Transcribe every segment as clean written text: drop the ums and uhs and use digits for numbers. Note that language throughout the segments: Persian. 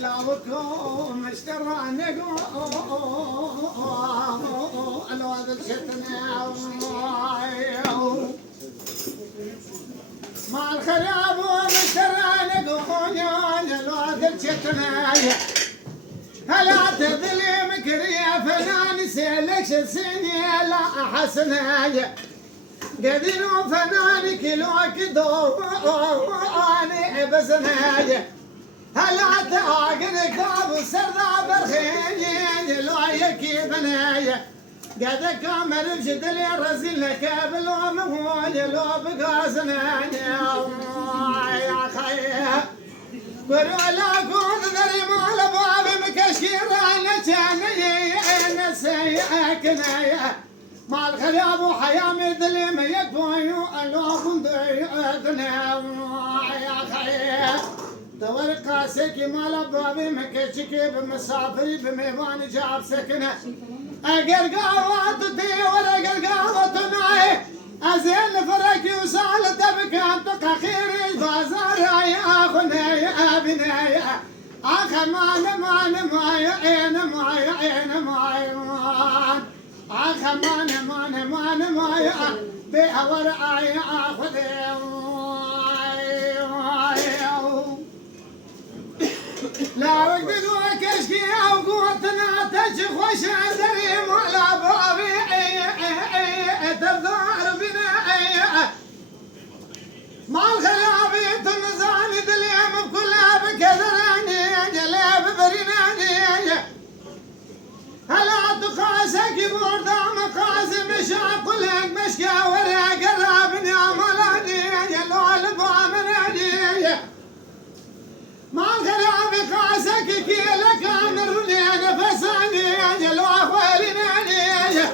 لابكم اشترى نقو الواد الشتنا مع الخراب ومشترى نقو الواد الشتنا هلا تظلمك يا فنان سيلك السنة لا حسنايا قدروا فنانك لوك دواني بسنايا هلا تعاقدك ابو السردا برخين لو يكي بنايا قد كامل بجد لي رزل لك بالوم لو بقى سنايا يا خيا بروا لا كون ذري مال باب مكشكير انا كان نسيكنايا مع الخلاب وحياة مثل ما يكفيو ألو بنديتنا يا خير دور قاسك مال بابي مكشكي بمسافري بميوان جاب سكنة أقرقاوات تي ولا قرقاوات ناي أزين فرق يوصل تبكى تقخير البازار يا أخونا يا بنايا أخ ما يعين ما يعين ما يعين أخ ما يعين بأور آي أخذ لا وقت وكشكي أو قوتنا تشخوش دريم ولا بابي تبدار بنا ما الخلابي تنزاني دليم بكلها بكذراني جلاب برناني هلا تقاسك بوردا مقاسم مشاقلك مشكا ورا قرابني عملاني يلو البامناني ما الخلابي قاسك كيلك امرني نفساني يلو اخوالناني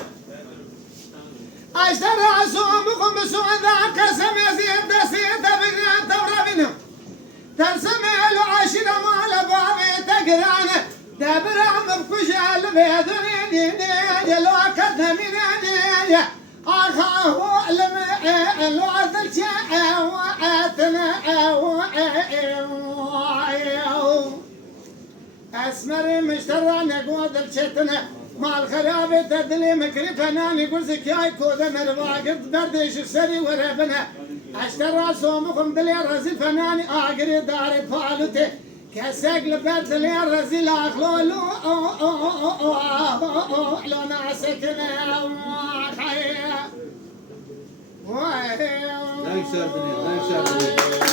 اشترى سومكم بسودا قسم يزيد دسيت بقنا توربنا ترسم العشر مال بابي تقرانه دبر عمر كشال بيدني يلو قدمني اخاه الوعد الشاء وعتنا اسمر مشترى نقود الشتنا مع الخرابة تدلي مكري فنان يقول زكاي كودة مرواقب بردش السري وربنا اشترى صومكم دلي رزي فناني اقري داري فالوتي كسقل بدلي رزي لاخلو لو ناسكنا خير لا يكسر بني لا يكسر بني